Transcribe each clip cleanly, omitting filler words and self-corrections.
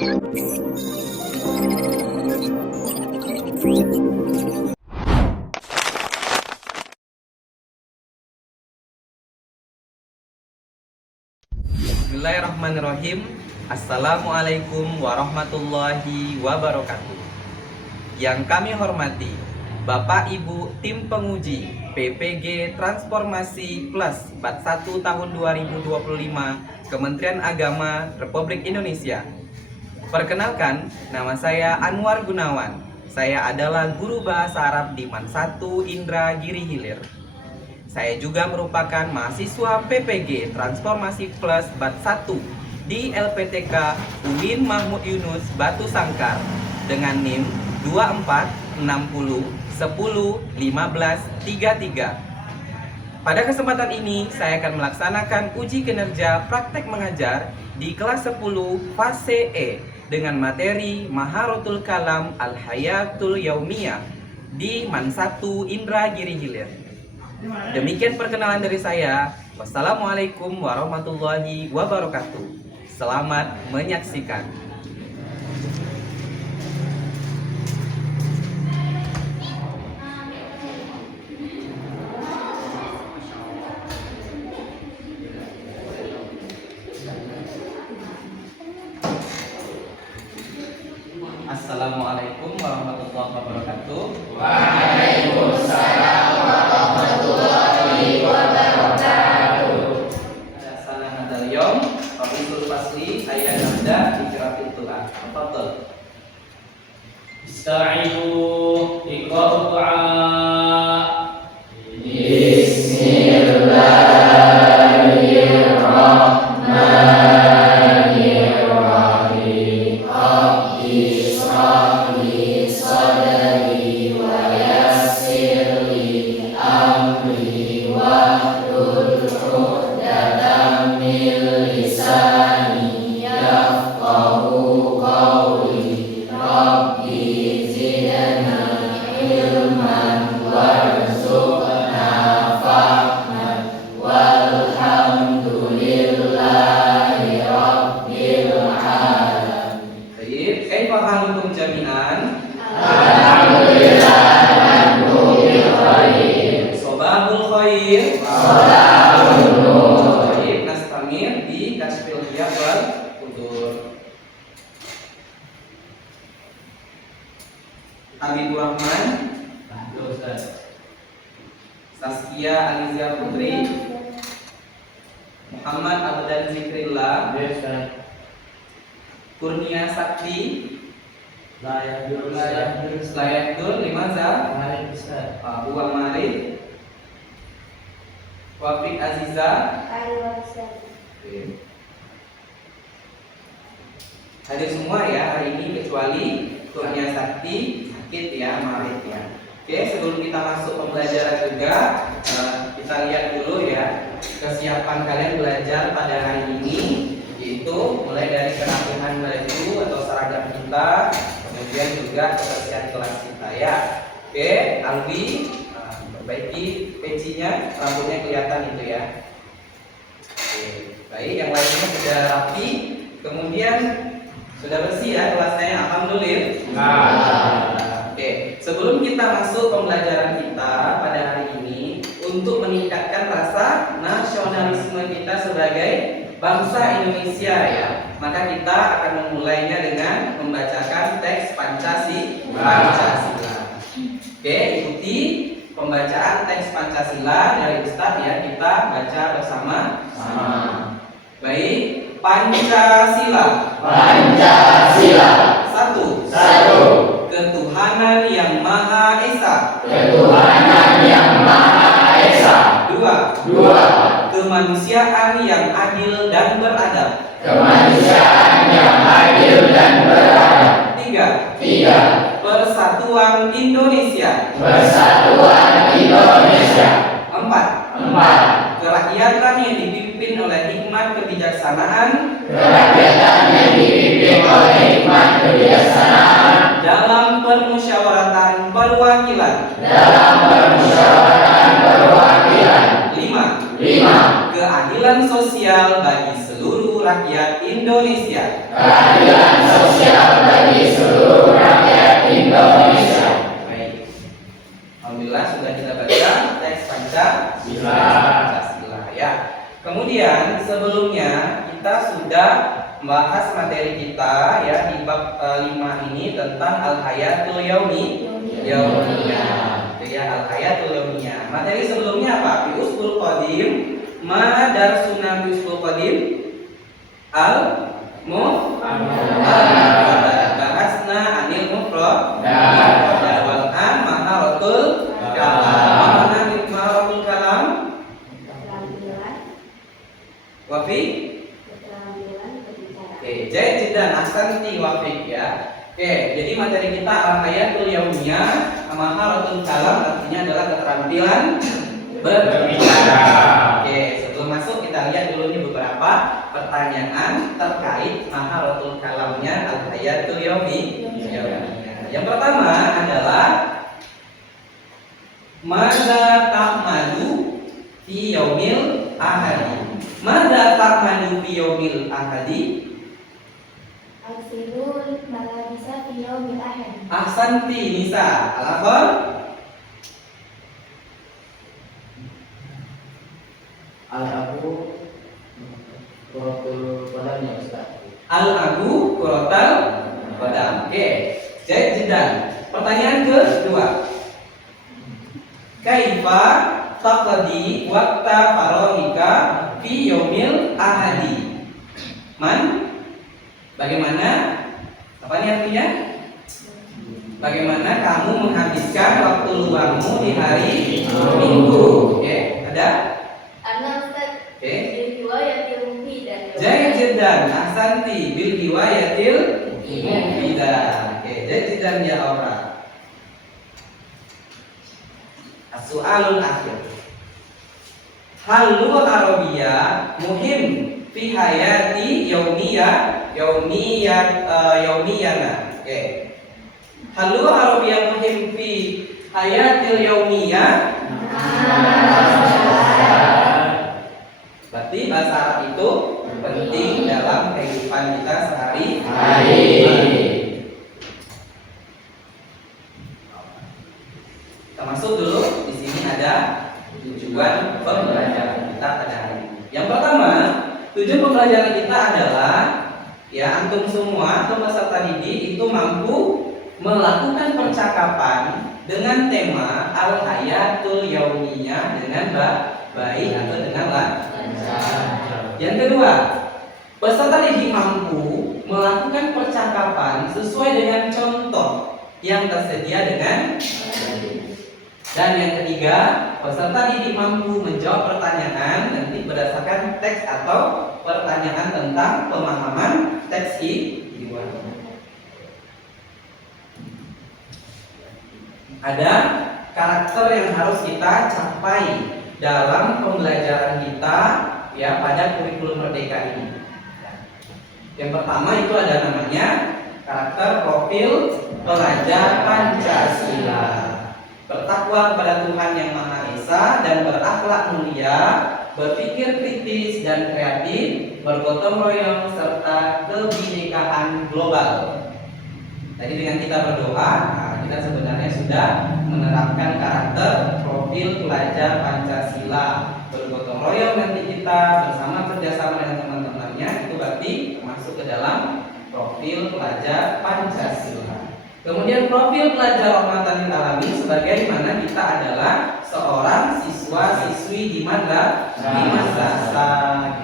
Bismillahirrahmanirrahim. Assalamualaikum warahmatullahi wabarakatuh. Yang kami hormati Bapak Ibu Tim Penguji PPG Transformasi Plus Bat 1 tahun 2025 Kementerian Agama Republik Indonesia. Perkenalkan, nama saya Anwar Gunawan. Saya adalah guru bahasa Arab di MAN 1 Indra Giri Hilir. Saya juga merupakan mahasiswa PPG Transformasi Plus Bat 1 di LPTK UIN Mahmud Yunus Batu Sangkar dengan NIM 2460101533. Pada kesempatan ini saya akan melaksanakan uji kinerja praktek mengajar di kelas 10 fase E dengan materi Maharotul Kalam Al-Hayatul Yaumiyah di MAN 1 Indra Giri Hilir. Demikian perkenalan dari saya. Wassalamualaikum warahmatullahi wabarakatuh. Selamat menyaksikan. Assalamualaikum warahmatullahi wabarakatuh. Waalaikumsalam warahmatullahi wabarakatuh. Salam Nadaliom, Wabisul Fasli, Ayah Nanda, Dikiratil Tuhan. Tafadhol. Ista'inu iqra'u du'a. Bismillahirrahmanirrahim. Rabbi shrah li sadri wa yassir li amri wahlul 'uqdatam min lisani yafqahu qawli. Rabbi zidna ilman warzuqna fahman walhamdulillahi rabbil alamin. Baik, kaifa halukum jami'an? Alhamdulillah nahnu bil khair. Sobahul khair. Shalawatun nur. Baik, nastamir di kasfil hiyab wal qudur. Habibur Rahman, Saskia Alizia Putri, Muhammad Abdan Zikrillah, Kurnia Sakti, Layakdur Limaza, Abu Amari, Wafik Aziza. Oke. Hadir semua ya hari ini kecuali Kurnia Sakti sakit ya, Marit ya. Oke, sebelum kita masuk pembelajaran juga kita lihat dulu ya kesiapan kalian belajar pada hari ini, yaitu mulai dari kerapihan baju atau seragam kita, kemudian juga kebersihan kelas kita ya. Oke, Alwi perbaiki pecinya, rambutnya kelihatan itu ya. Oke, baik, yang lainnya sudah rapi, kemudian sudah bersih ya kelasnya, alhamdulillah. Oke, sebelum kita masuk pembelajaran kita pada hari ini, untuk meningkatkan rasa nasionalisme kita sebagai bangsa Indonesia ya, maka kita akan memulainya dengan membacakan teks Pancasila. Oke, ikuti pembacaan teks Pancasila dari Ustadz ya, kita baca bersama-sama. Baik, Pancasila. Pancasila. Satu. Ketuhanan yang Maha Esa. Ketuhanan yang Maha Esa. Dua. Kemanusiaan yang adil dan beradab. Kemanusiaan yang adil dan beradab. Tiga. Persatuan Indonesia. Persatuan Indonesia. Empat. Kerakyatan yang dipimpin oleh hikmat kebijaksanaan. Kerakyatan yang dipimpin oleh hikmat kebijaksanaan. Dalam permusyawaratan perwakilan. Lima. Keadilan sosial bagi seluruh rakyat Indonesia. Keadilan sosial materi kita ya di bab 5 ini tentang al-hayatul yaumiyah. Itu ya al-hayatul yaumiyah. Materi sebelumnya apa? Fi usul qadim, ma darsuna fi usul qadim bahasna anil mufrad wal an maharatul kalam. Maharatul kalam wa fi jadi dan ahsanti wafik ya. Oke, jadi materi kita al-hayatul yaumiyah, maharatul kalam artinya adalah keterampilan berbicara. Oke, sebelum masuk kita lihat dulu nih beberapa pertanyaan terkait maharatul kalamnya al-hayatul yaumiyah. Yang pertama adalah madza ta'malu fi yaumil ahadi. Madza ta'malu fi yaumil ahadi? Asilul malabisa fi yaumil ahad. Ahsanti Nisa. Al-akhar? Al-Abu Quratul Qadam ya Ustaz. Al-Abu Quratul Qadam. Oke. Jadi jidan. Pertanyaan kedua. Kaifa taqdi waqta farahika fi yaumil ahadi? Bagaimana? Apa ini artinya? Bagaimana kamu menghabiskan waktu luangmu di hari Minggu? Oke, ada? Ana Ustaz. Oke. Bil riwayatil mufidah. Jaya jidan, ahsanti bil riwayatil mufidah. Oke, jaya jidan ya Aura. As-su'alul akhir. Hal lughah Arabiyah muhim fi hayati yaumiyana. Oke. Hal lughah Arabiyah muhim fi hayatil yaumiyah. Berarti bahasa Arab itu penting dalam kehidupan kita sehari-hari. Kita masuk dulu. Di sini ada tujuan pembelajaran kita pada hari ini. Yang pertama, tujuan pembelajaran kita adalah ya antum semua atau peserta didik itu mampu melakukan percakapan dengan tema al-hayatul yaumiyah dengan baik atau dengan lancar. Yang kedua, peserta didik mampu melakukan percakapan sesuai dengan contoh yang tersedia dengan. Dan yang ketiga, peserta didik mampu menjawab pertanyaan nanti berdasarkan teks atau pertanyaan tentang pemahaman teks ini. Ada karakter yang harus kita capai dalam pembelajaran kita ya pada kurikulum Merdeka ini. Yang pertama itu ada namanya karakter profil pelajar Pancasila. Bertakwa kepada Tuhan Yang Maha Esa dan berakhlak mulia, berpikir kritis dan kreatif, bergotong royong serta kebinekaan global. Tadi dengan kita berdoa, kita sebenarnya sudah menerapkan karakter profil pelajar Pancasila. Bergotong royong nanti kita bersama kerjasama dengan teman-temannya itu berarti masuk ke dalam profil pelajar Pancasila. Kemudian profil pelajar rahmatan lil alamin sebagaimana kita adalah seorang siswa-siswi di madrasah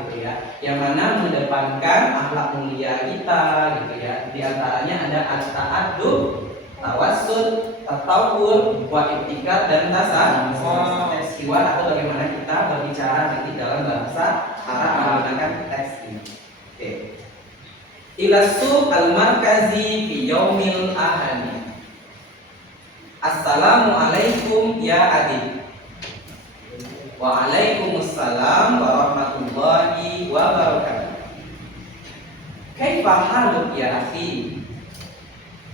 gitu ya. Yang mana mengedepankan akhlak mulia kita gitu ya. Di antaranya ada at-ta'addub, tawassul, tatawur, wa ibtikar dan tasawwur. Teks hiwar atau bagaimana kita berbicara nanti dalam bahasa Arab menggunakan teks ini. Oke. Ila suq al-markazi fi yaumil ahadi. Assalamualaikum ya adik. Waalaikumsalam warahmatullahi wabarakatuh. Kaifa haluk ya akhi?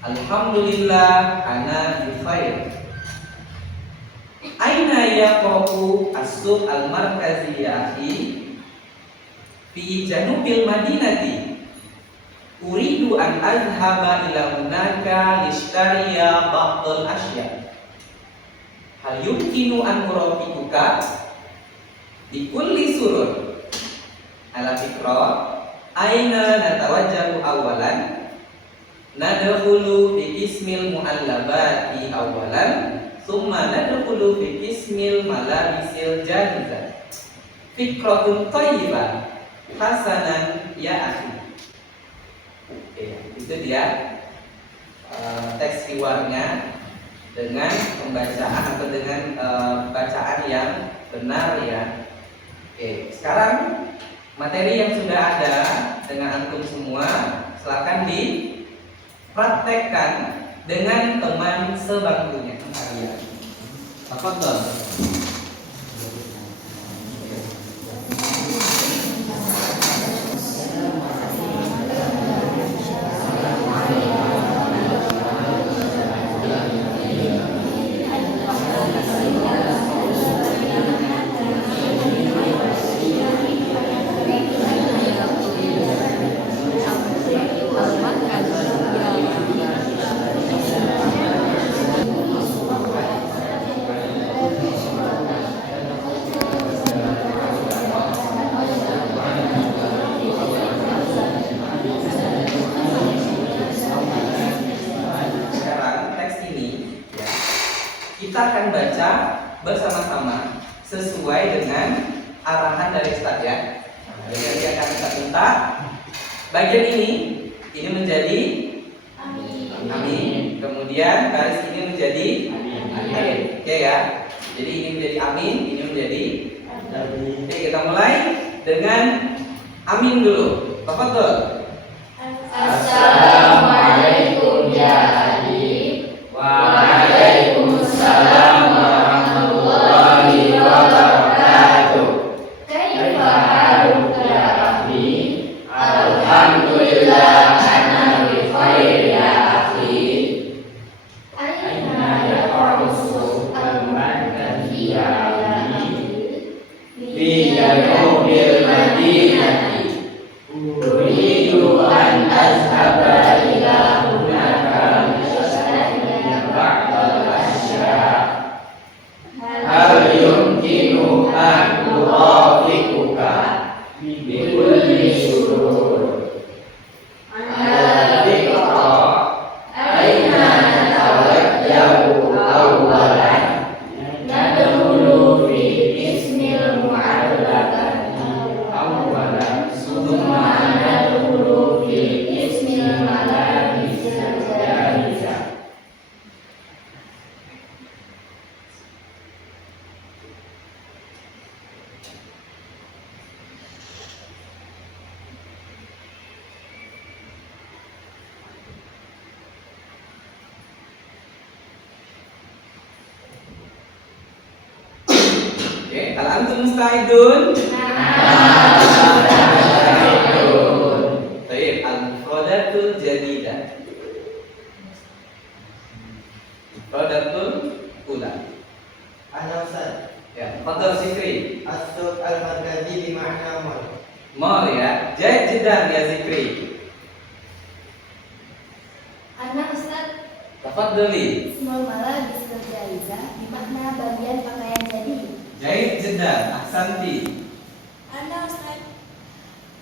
Alhamdulillah ana bi khair. Aina yaqra'u as-suq al-markazi ya akhi? Fi janubil madinati. Uridu an azhaba ila hunaka lishtariya ba'dal asya. Hal yumkinu an urafiquka bi kulli surur ala fikra Aina natawajjahu awalan? Nadkhulu fi qismil mu'allabati awalan, thumma nadkhulu fi qismil malabisil jahizah. Fikratun thayyibah hasanan ya akhi. Oke, itu dia teks hiwarnya dengan pembacaan atau dengan bacaan yang benar ya. Oke, sekarang materi yang sudah ada dengan antum semua silakan dipraktekkan dengan teman sebangkunya kalian. Tafadhol. Kita akan baca bersama-sama sesuai dengan arahan dari Ustaz ya. Jadi akan kita minta bagian ini menjadi amin. Kemudian garis ini menjadi amin. Oke ya. Jadi ini menjadi amin, ini menjadi amin. Oke, kita mulai dengan amin dulu. Tafadhol. Assalamualaikum ya Ali. Waalaikumsalam warahmatullahi wabarakatuh. Kaifa haluka ya akhi? Alhamdulillah ana bi khair ya akhi. Aina yaqrusu al-madani ya Ali. Fi Fi bil madinati. Uridu an azhaba ila hunaka lishtaniya ba'dal asya. Hal yumkinu an urafiquka bi kulli surur. Al-fiqra aina natawajjahu awalan? Nadkhulu fi ismil mu'allaqati awalan, summa nadkhulu fi ismil malabisil jahizah. Oke, kalau antum musta'idun. Baik, al-mufradatul jadidah. Mufradatul ula. Ana Ustaz, Ya, tafadhol Zikri. as-sut al-markazi bima'na mal. Mal ya. Jaid jiddan ya Zikri. Ana Ustaz, Tafadholi. ismul malabis jahizah bermakna bagian pakaian jadi. Jaid jiddan. Ahsanti. Anda Ustaz,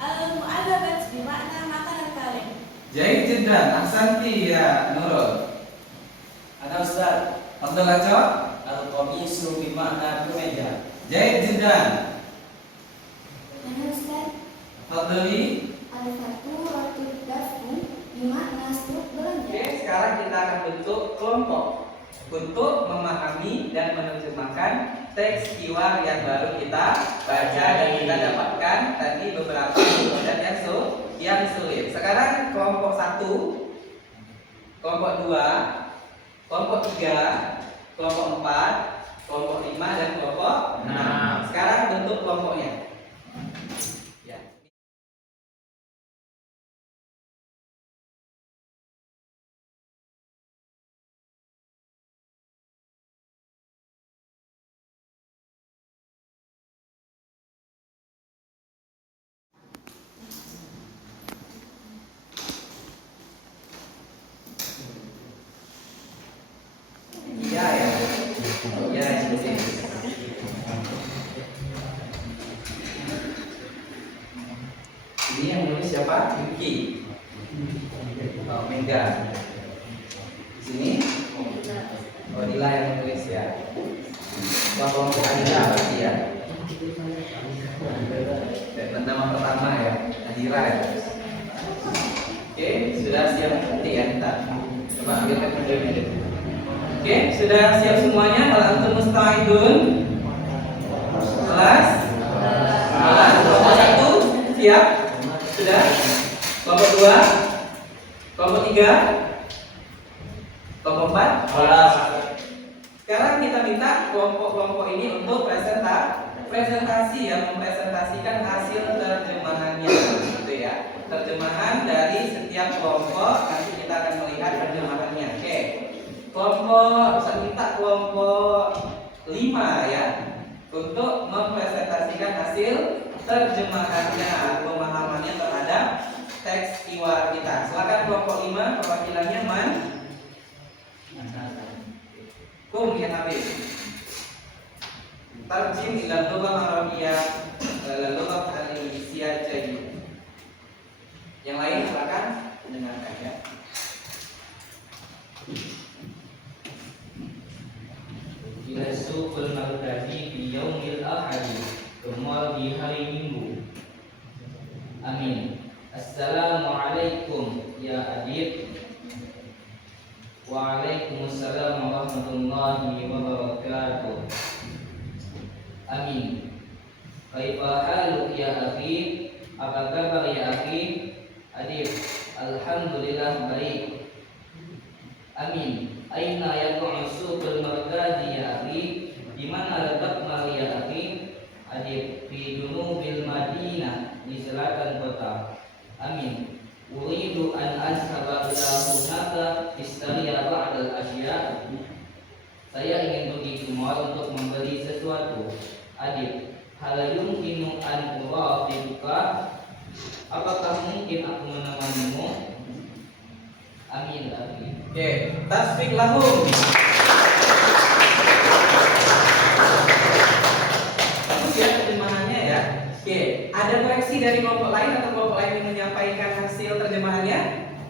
al-mu'adzabat bermakna makanan kalian. Jaid jiddan. Ahsanti ya Nurul. Ana Ustaz, Tafadhol Aco. al-qamisu bermakna kemeja. Jaid jiddan. Ana Ustaz, Tafadholi. al-faturatul dafu bermakna struk belanja. Oke, sekarang kita akan bentuk kelompok untuk memahami dan menerjemahkan teks hiwar yang baru kita baca dan kita dapatkan tadi beberapa dan yang sulit. Sekarang kelompok 1, kelompok 2, kelompok 3, kelompok 4, kelompok 5 dan kelompok 6. Sekarang bentuk kelompoknya. Ya. Ya ya. Ya, seperti itu. Oh, Mega. Di sini Odila yang menulis ya. Kelompok Adira pasti ya. Dan nama pertama ya, Adira ya. Oke, sudah siap nanti ya kita coba ambilkan videonya deh. Oke, sudah siap semuanya? Hal antum musta'idun? Kelas? Kelompok 1 siap? Sudah? Kelompok 2? Kelompok 3? Kelompok 4? Sekarang kita minta kelompok-kelompok ini untuk presentasi ya, mempresentasikan hasil terjemahannya gitu ya. Terjemahan dari setiap kelompok, nanti kita akan melihat terjemahannya. Oke. Saya minta kelompok 5 ya untuk mempresentasikan hasil terjemahannya, pemahamannya terhadap teks iwar kita. Silakan kelompok 5, perwakilannya man? Kum ya Habib. Tarjim ila lughah Arabiyah, ila lughah al-Indonesia jadi. Yang lain silakan mendengarkan ya. Ila suqul markazi fi yaumil ahadi, kemal di hari Minggu. Amin. Assalamualaikum ya adib. Waalaikumsalam warahmatullahi wabarakatuh. Amin. Kaifa haluk ya akhi? Apa kabar ya akhi? Adib. Alhamdulillah baik. Amin. Aina yaqu'u suqul markazi ya akhi? Di mana letak mal ya akhi? Adib. Fi junubil Madinah, di selatan kota. Amin. Uridu an ashaba ila hunaka istariya ba'dal asya. Saya ingin pergi ke mall untuk membeli sesuatu. Adib. Hal yumkinu an urafiquka? Apakah mungkin aku menemanimu? Amin. Oke, tasfiq lahum. Bagus ya terjemahannya ya. Oke, ada koreksi dari kelompok lain atau kelompok lain yang menyampaikan hasil terjemahannya?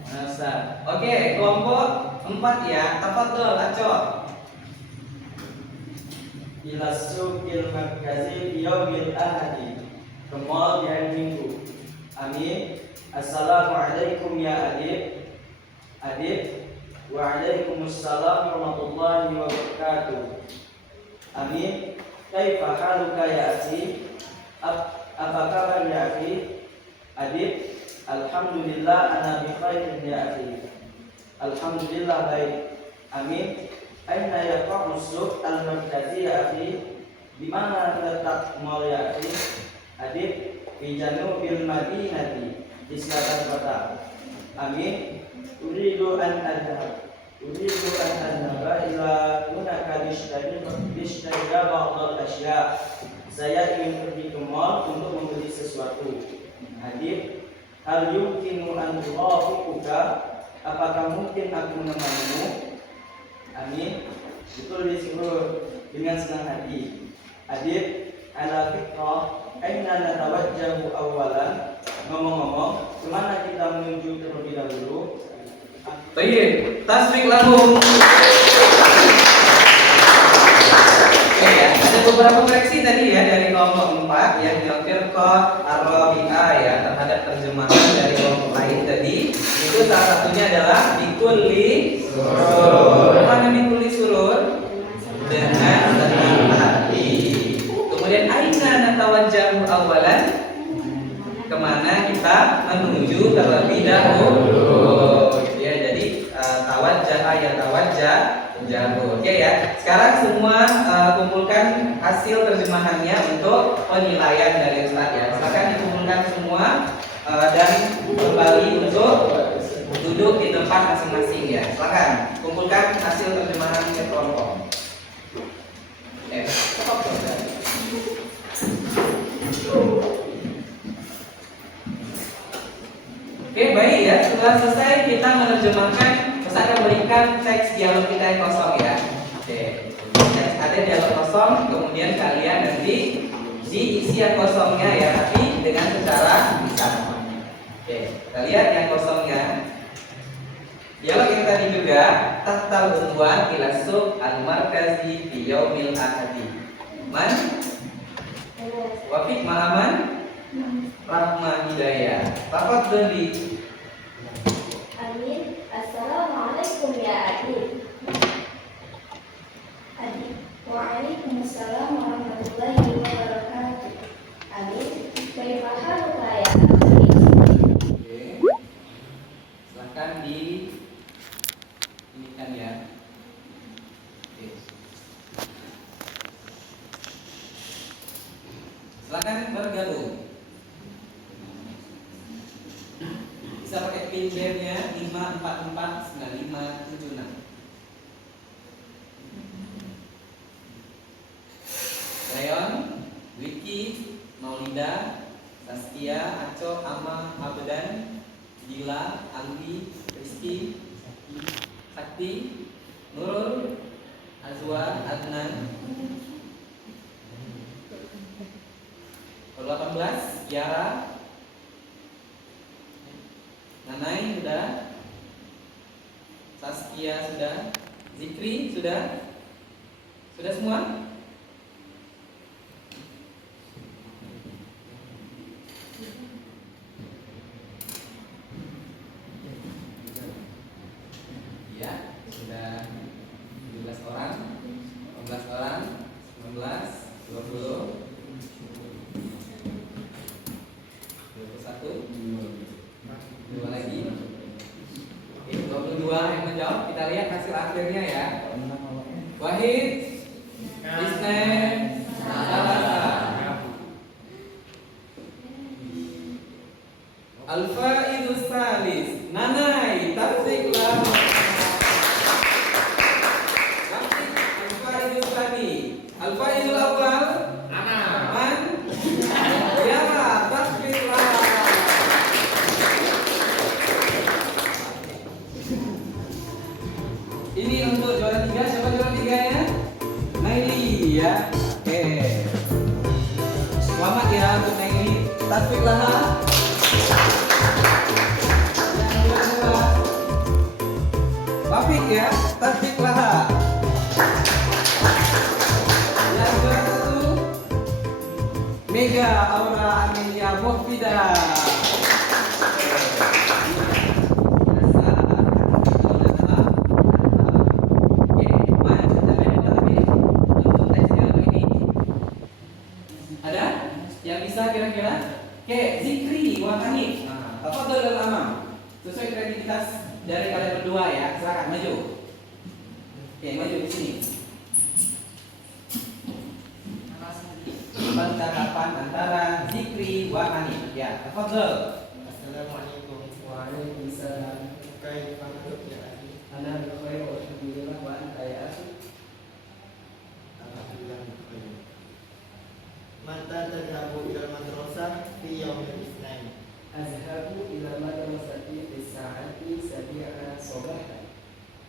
Ustaz. Oke, kelompok 4 ya. Tafadhol, Acok. Ila suqil markazi fi yaumil ahadi, ke mall di hari Minggu. Amin. Assalamualaikum ya adib. Adib. Waalaikumsalam warahmatullahi wabarakatuh. Amin. Kaifa haluka ya akhi? Apa kabar ya akhi? Adib. Alhamdulillah ana bi khairin ya akhi. Alhamdulillah baik. Amin. Aina yaqa'u suq al-markazi ya akhi? Di mana letak mall ya akhi? Adib. Fi janubil Madinati, di selatan kota. Amin. Uridu an adhab ila hunaka bishtari ba'dal asya. Saya ingin pergi ke mall untuk membeli sesuatu. Adib. Hal yumkinu an urafiquka? Apakah mungkin aku menemanimu? Amin. Betul disuruh dengan senang hati. Adib. Ala fiqah. Aina natawajjahu awalan? Ngomong-ngomong, kemana kita menuju terlebih dahulu? Baik, tasfiq lahum. Oke ya, ada beberapa koreksi tadi ya dari kelompok 4 yang firqah Ar-Rabi'ah ya terhadap terjemahan dari kelompok lain tadi. Itu salah satunya adalah bikulli surur. Mana bikulli surur? Dengan senang hati. Kemudian aina natawajjahu awalan? Kemana kita menuju terlebih dahulu? Gitu ya. Jadi tawajjah ya tawajjah jauh. Oke ya. Sekarang semua kumpulkan hasil terjemahannya untuk penilaian dari Ustaz ya. Silakan dikumpulkan semua dan kembali untuk duduk di tempat masing-masing ya. Silakan kumpulkan hasil terjemahan ke kelompok. Oke, baik ya. Setelah selesai kita menerjemahkan, Ustaz akan berikan teks dialog kita yang kosong ya. Oke. Ada dialog kosong, kemudian kalian nanti diisi yang kosongnya ya, tapi dengan secara lisan. Oke, kita lihat yang kosongnya. Dialog yang tadi juga tahtal unwan ila suq al-markazi fi yaumil ahadi. Man? Wafik Ma'aman? Rahma Hidayah. Tafadhali. Amin. Assalamualaikum ya Adib. Adib. Waalaikumsalam warahmatullahi wabarakatuh. Adib. Kaifa haluka ya Adib? Oke. Silakan di ini kan ya. Oke. Silakan bergabung. Bisa pakai pin nya 5449576. Rayon, Wiki, Maulida, Saskia, Aco, Ama, Abdan, Dila, Andi, Rizky, Sakti, Nurul, Azwa, Adnan. 18, Kiara, Nanai sudah, Saskia sudah, Zikri sudah semua? Ya, sudah 17 orang, 18 orang, 19, 20, 21, 2 lagi. Oke, 22 yang menjawab. Kita lihat hasil akhirnya ya. Wahid, Isnen, Salasa, Al-Faidus Salis, Nanai, Tafsiklah, Al-Faidus Sani, Al-Faidul Awal, Man, Ya, Tafsiklah. Ini untuk juara 3, siapa juara 3-nya? Naili ya. Oke. Selamat ya untuk Naili. Tasbihlah. Yang kedua, Wafik ya. Tasbihlah. Yang kedua, Mega Aura Amelia Mufida. Kira-kira Oke, Zikri wa Hanif. Tafadhol al amam. Sesuai kreativitas dari kalian berdua ya. Silakan maju. Oke, maju di sini. Percakapan antara Zikri wa Hanif. Ya, tafadhol. Assalamualaikum. Waalaikumsalam. Kaifa haluka ya akhi? Ana bi khair wa alhamdulillah wa anta ya akhi? Alhamdulillah bi khair. Mata tadhabu ila madrasah fi yaumil itsnain? Azhabu ila madrasati fi sa'ati sabi'a sabahan.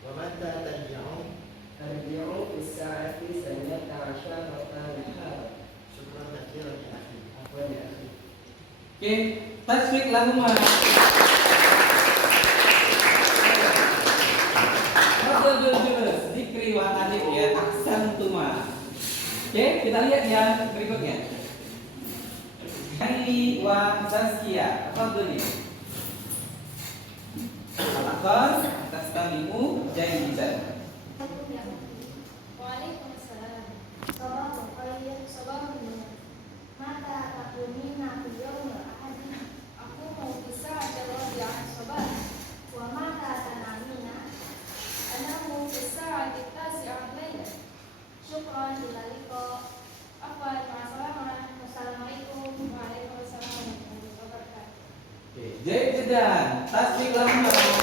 Wa mata tarji'u? Arji'u fi sa'ati saniyata asyarata nahar. Syukran katsiran ya akhi. Afwan ya akhi. Oke, tasbih lahumma. Betul, Zikri wa Hanif ya. Ahsantuma. Oke, kita lihat yang berikutnya. Naili wa Saskia. Tafadhali. Al-akhar tastami'u jayyizan. Waalaikumsalam. Sabahul khair, sabahul nur. Mata takunina fi yaumil ahadi. Aku mau bisa terwadi'an sabah. Wa mata tanamina. Ana mau bisa tasi'at laila. Syukran lillaliko. Assalamualaikum warahmatullahi wabarakatuh. Oke, Jai Jedan, tasbih lahumma.